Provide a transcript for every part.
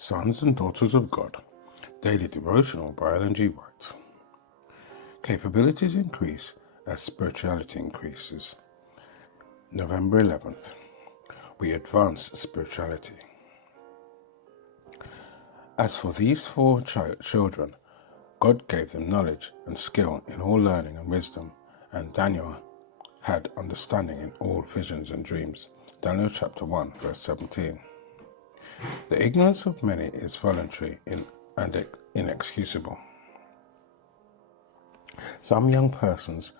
Sons and Daughters of God, Daily Devotional by Ellen G. White. Capabilities increase as spirituality increases. November 11th. We advance spirituality. As for these four children, God gave them knowledge and skill in all learning and wisdom, and Daniel had understanding in all visions and dreams. Daniel chapter 1, verse 17. The ignorance of many is voluntary and inexcusable. Some young persons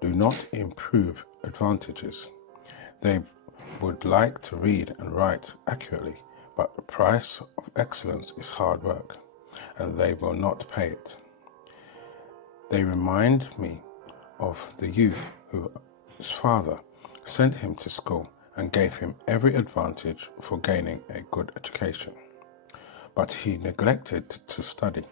do not improve advantages. They would like to read and write accurately, but the price of excellence is hard work, and they will not pay it. They remind me of the youth whose father sent him to school and gave him every advantage for gaining a good education. But he neglected to study,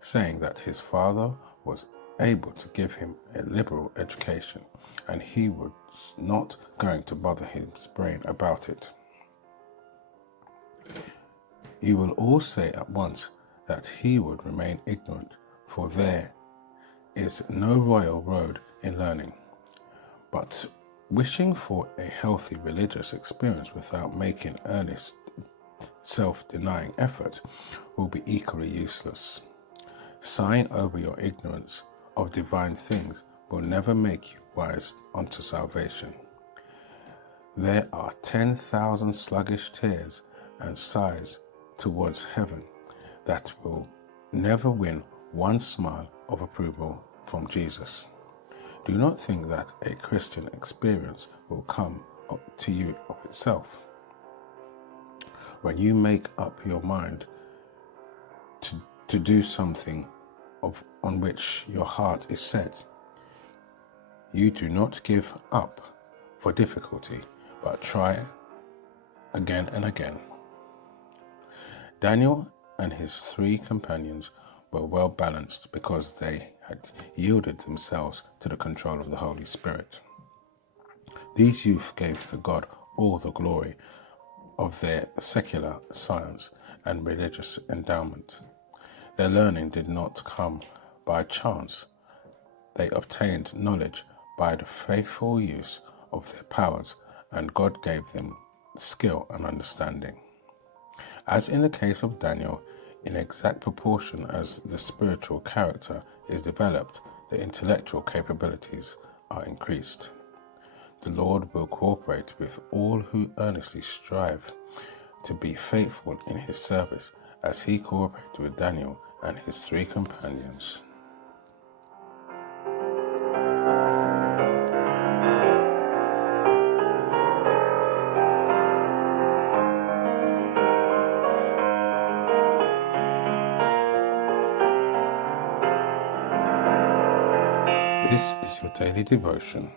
saying that his father was able to give him a liberal education, and he was not going to bother his brain about it. You will all say at once that he would remain ignorant, for there is no royal road in learning. But wishing for a healthy religious experience without making earnest, self-denying effort will be equally useless. Sighing over your ignorance of divine things will never make you wise unto salvation. There are 10,000 sluggish tears and sighs towards heaven that will never win one smile of approval from Jesus. Do not think that a Christian experience will come up to you of itself. When you make up your mind to do something on which your heart is set, you do not give up for difficulty, but try again and again. Daniel and his three companions were well balanced because they had yielded themselves to the control of the Holy Spirit. These youth gave to God all the glory of their secular science and religious endowment. Their learning did not come by chance. They obtained knowledge by the faithful use of their powers, and God gave them skill and understanding. As in the case of Daniel, in exact proportion as the spiritual character is developed, the intellectual capabilities are increased. The Lord will cooperate with all who earnestly strive to be faithful in his service, as he cooperated with Daniel and his three companions. This is your daily devotion.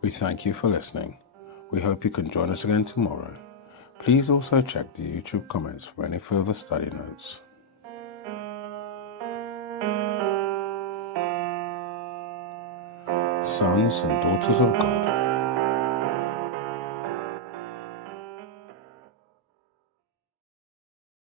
We thank you for listening. We hope you can join us again tomorrow. Please also check the YouTube comments for any further study notes. Sons and Daughters of God,